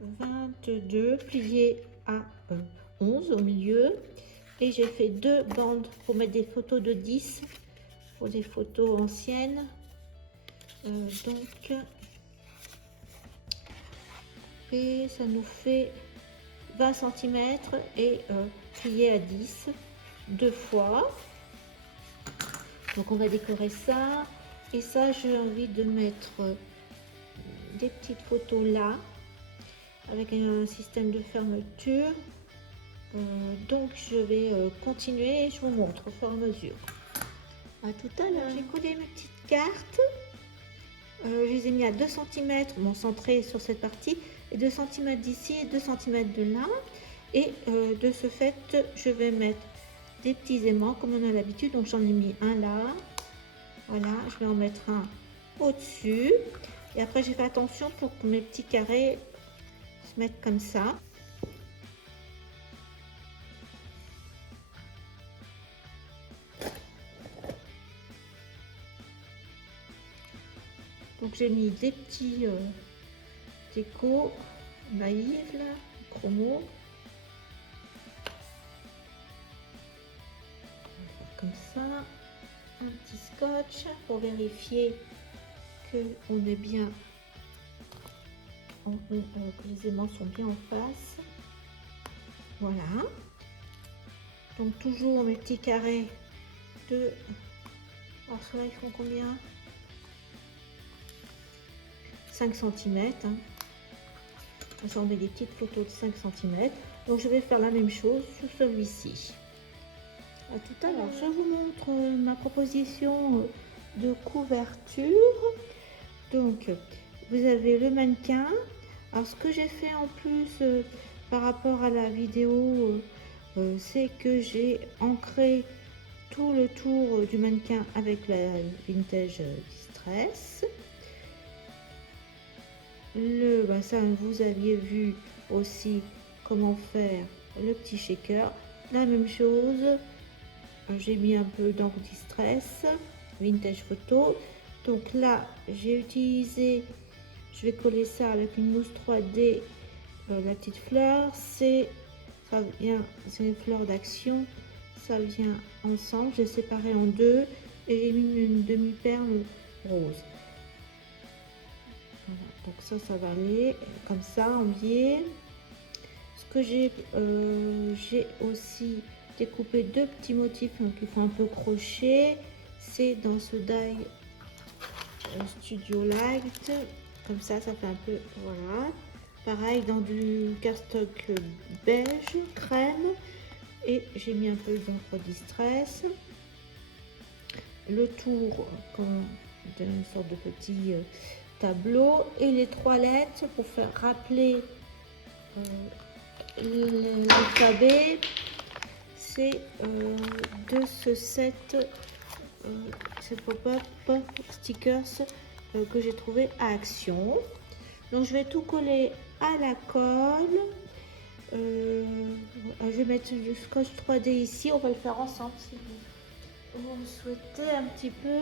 22 pliés à 11 au milieu. Et j'ai fait 2 bandes pour mettre des photos de 10, pour des photos anciennes. Donc, et ça nous fait 20 cm et plié à 10 deux fois. Donc on va décorer ça. Et ça, j'ai envie de mettre des petites photos là, avec un système de fermeture. Donc je vais continuer et je vous montre au fur et à mesure. À tout à l'heure. J'ai collé mes petites cartes. Je les ai mis à 2 cm, bon, centré sur cette partie, et 2 cm d'ici et 2 cm de là. Et de ce fait, je vais mettre des petits aimants comme on a l'habitude. Donc j'en ai mis un là. Voilà, je vais en mettre un au-dessus. Et après, j'ai fait attention pour que mes petits carrés se mettent comme ça. Donc j'ai mis des petits déco naïves là, chromo. Comme ça, un petit scotch pour vérifier que on est bien, que les aimants sont bien en face. Voilà. Donc toujours mes petits carrés de, alors ceux-là ils font combien? 5 cm. Hein. On met des petites photos de 5 cm. Donc je vais faire la même chose sur celui-ci. À tout à l'heure. Je vous montre ma proposition de couverture. Donc vous avez le mannequin. Alors ce que j'ai fait en plus par rapport à la vidéo, c'est que j'ai ancré tout le tour du mannequin avec la Vintage Distress. Ça vous aviez vu aussi comment faire le petit shaker. La même chose, j'ai mis un peu d'encre Distress Vintage Photo. Donc là j'ai utilisé, je vais coller ça avec une mousse 3D, la petite fleur, c'est une fleur d'action, ça vient ensemble. J'ai séparé en deux et j'ai mis une demi-perle rose. Voilà, donc ça va aller comme ça en biais. Ce que j'ai aussi découpé deux petits motifs qui font un peu crochet. C'est dans ce die Studio Light, comme ça fait un peu, voilà. Pareil dans du cardstock beige crème et j'ai mis un peu d'encre Distress. Le tour comme d'une sorte de petit tableau et les 3 lettres pour faire rappeler l'alphabet. C'est de ce set, cette pop-up stickers que j'ai trouvé à Action. Donc je vais tout coller à la colle. Je vais mettre du scotch 3D ici, on va le faire ensemble si vous le souhaitez un petit peu.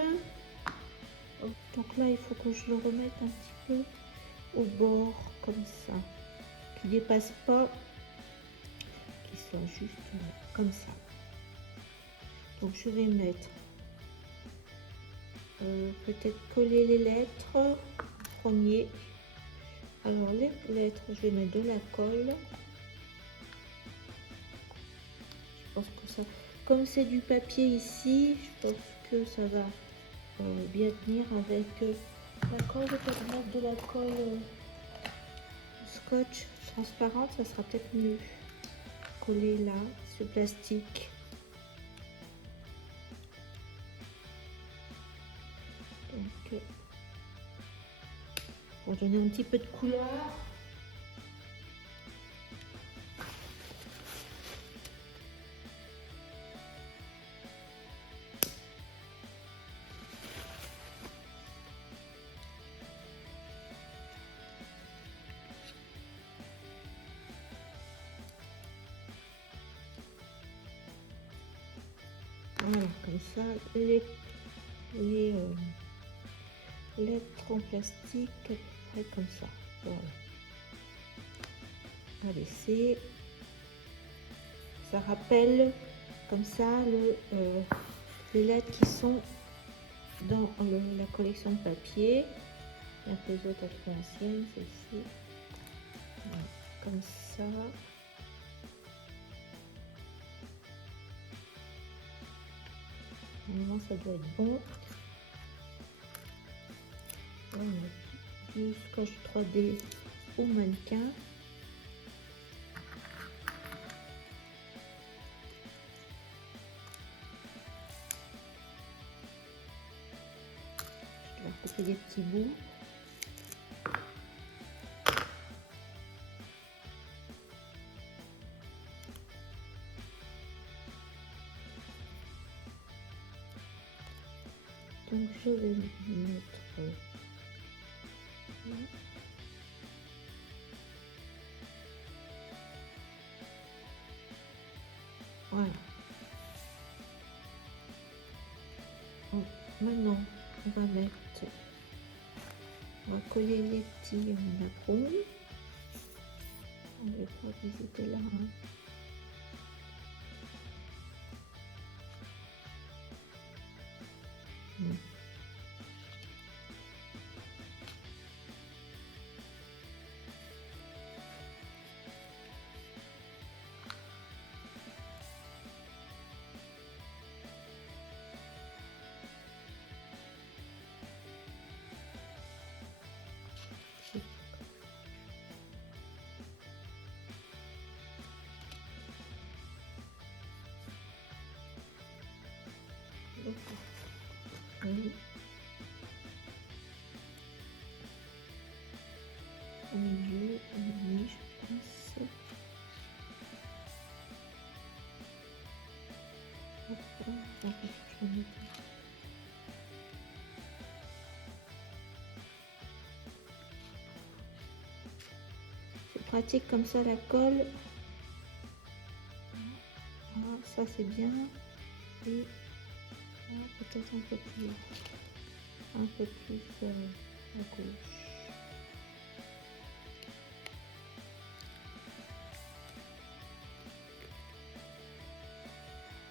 Donc là il faut que je le remette un petit peu au bord comme ça, qu'il dépasse pas, qu'il soit juste comme ça. Donc je vais mettre peut-être coller les lettres en premier. Alors les lettres, je vais mettre de la colle. Je pense que ça, comme c'est du papier ici, je pense que ça va bien tenir avec la colle. Je vais peut-être mettre de la colle scotch transparente, ça sera peut-être mieux. Coller là, ce plastique. Donc, pour donner un petit peu de couleur. Voilà, comme ça, les lettres en plastique, à peu près comme ça. Voilà. à laisser. Ça rappelle comme ça les lettres qui sont dans la collection de papier. Il y a que les autres plus anciennes, celle-ci. Voilà, comme ça. Normalement, ça doit être bon. Là, on a du scotch 3D au mannequin. Je vais couper des petits bouts. Donc je vais mettre là. Voilà. Donc, maintenant, on va mettre, on va coller les petits napperons. On va pas visiter là. Hein. Oui. Au milieu, je pense. Hop, je vais mettre. C'est pratique comme ça la colle. Ah, ça c'est bien. Et peut-être un peu plus à gauche.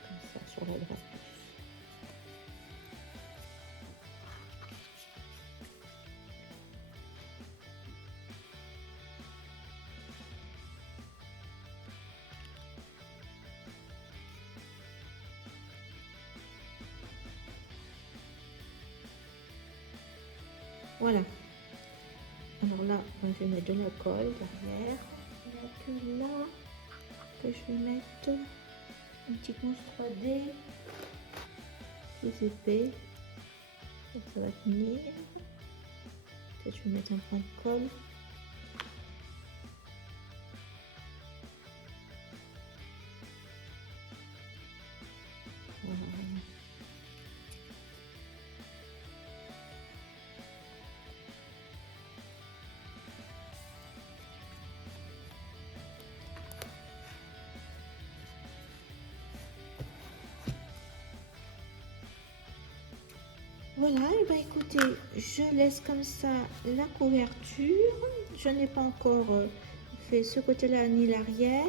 Comme ça sur la droite. Voilà. Alors là, je vais mettre de la colle derrière. Il n'y a que là que je vais mettre une petite mousse 3D plus épais. Ça va tenir. Peut-être je vais mettre un point de colle. Voilà. Voilà, et ben écoutez, je laisse comme ça la couverture. Je n'ai pas encore fait ce côté-là ni l'arrière.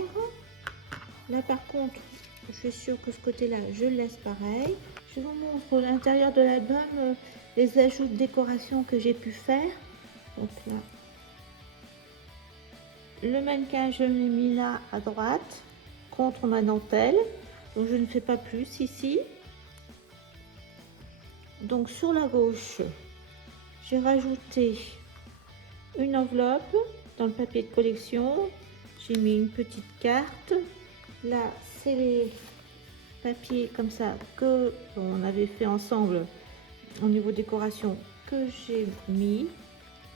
Là par contre, je suis sûre que ce côté-là, je le laisse pareil. Je vous montre l'intérieur de l'album, les ajouts de décoration que j'ai pu faire. Donc là, le mannequin, je l'ai mis là à droite, contre ma dentelle. Donc je ne fais pas plus ici. Donc sur la gauche, j'ai rajouté une enveloppe dans le papier de collection. J'ai mis une petite carte. Là, c'est les papiers comme ça que on avait fait ensemble au niveau décoration que j'ai mis.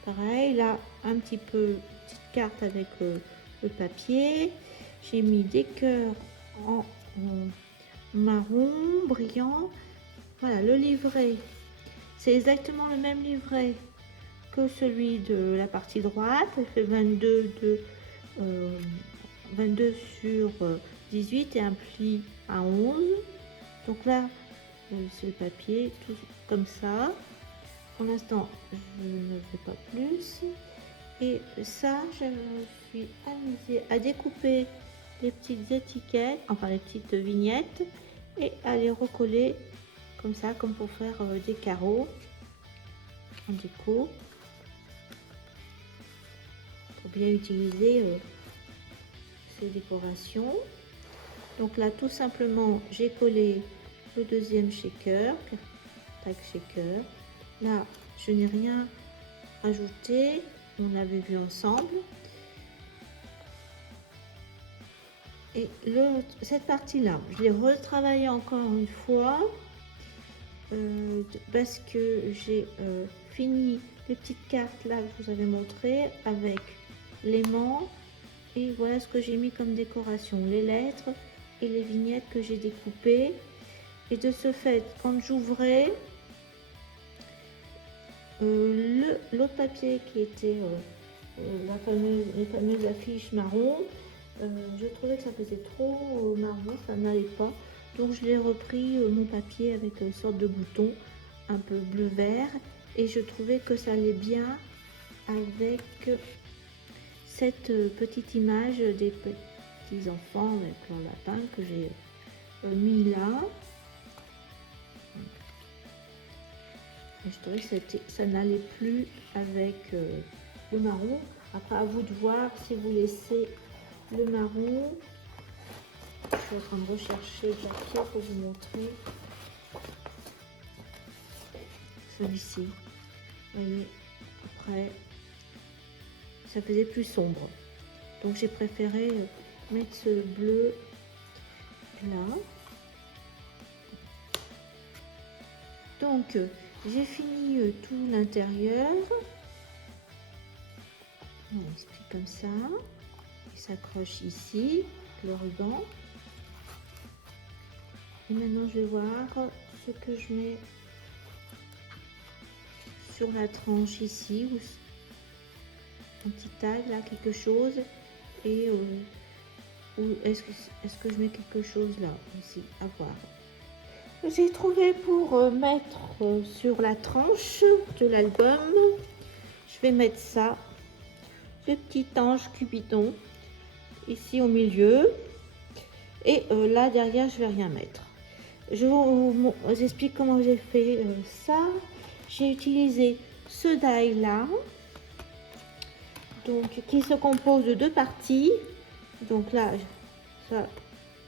Pareil, là, un petit peu petite carte avec le papier. J'ai mis des cœurs en marron brillant. Voilà, le livret, c'est exactement le même livret que celui de la partie droite. Elle fait 22 sur 18 et un pli à 11. Donc là, c'est le papier, tout comme ça. Pour l'instant, je ne fais pas plus. Et ça, je me suis amusée à découper les petites étiquettes, enfin les petites vignettes, et à les recoller comme ça, comme pour faire des carreaux en déco, pour bien utiliser ces décorations. Donc là, tout simplement, j'ai collé le deuxième shaker, tac shaker. Là, je n'ai rien ajouté, on l'avait vu ensemble. Et cette partie-là, je l'ai retravaillée encore une fois parce que j'ai fini les petites cartes là que je vous avais montré avec l'aimant. Et voilà ce que j'ai mis comme décoration, les lettres et les vignettes que j'ai découpées. Et de ce fait, quand j'ouvrais l'autre papier qui était les fameuses affiches marron, je trouvais que ça faisait trop marron, ça n'allait pas. Donc je l'ai repris mon papier avec une sorte de bouton un peu bleu-vert. Et je trouvais que ça allait bien avec cette petite image des petits enfants avec leur lapin que j'ai mis là. Et je trouvais que ça n'allait plus avec le marron. Après, à vous de voir si vous laissez le marron. Je suis en train de rechercher le papier pour vous montrer. Celui-ci. Vous voyez, après, ça faisait plus sombre. Donc j'ai préféré mettre ce bleu là. Donc j'ai fini tout l'intérieur. On explique comme ça. Il s'accroche ici, le ruban. Et maintenant je vais voir ce que je mets sur la tranche ici, ou un petit tag là, quelque chose. Et ou est-ce que je mets quelque chose là aussi, à voir. J'ai trouvé pour mettre sur la tranche de l'album, je vais mettre ça, ce petit ange Cupidon ici au milieu, et là derrière je vais rien mettre. Je vous explique comment j'ai fait ça. J'ai utilisé ce die là, donc qui se compose de deux parties. Donc là, ça,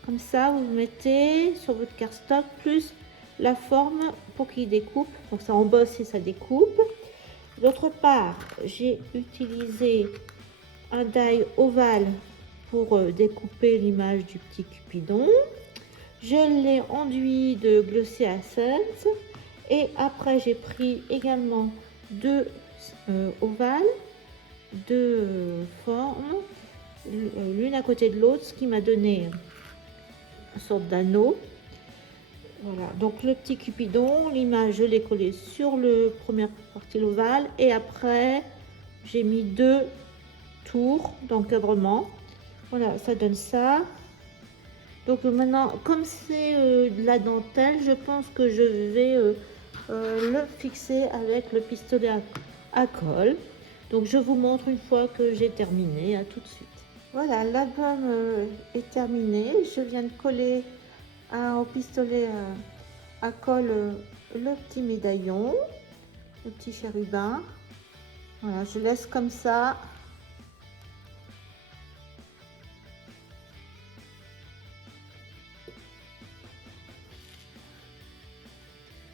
comme ça, vous mettez sur votre cardstock plus la forme pour qu'il découpe. Donc ça embosse et ça découpe. D'autre part, j'ai utilisé un die ovale pour découper l'image du petit Cupidon. Je l'ai enduit de Glossy Essence. Et après, j'ai pris également deux ovales, deux formes, l'une à côté de l'autre, ce qui m'a donné une sorte d'anneau. Voilà, donc le petit Cupidon, l'image, je l'ai collé sur le première partie l'ovale, et après j'ai mis deux tours d'encadrement. Voilà, ça donne ça. Donc maintenant, comme c'est de la dentelle, je pense que je vais le fixer avec le pistolet à colle. Donc je vous montre une fois que j'ai terminé. À tout de suite. Voilà, l'album est terminé. Je viens de coller au pistolet à colle le petit médaillon, le petit chérubin. Voilà, je laisse comme ça.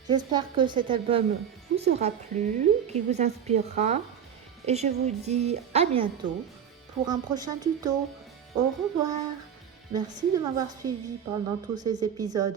J'espère que cet album vous aura plu, qu'il vous inspirera, et je vous dis à bientôt pour un prochain tuto. Au revoir. Merci de m'avoir suivi pendant tous ces épisodes.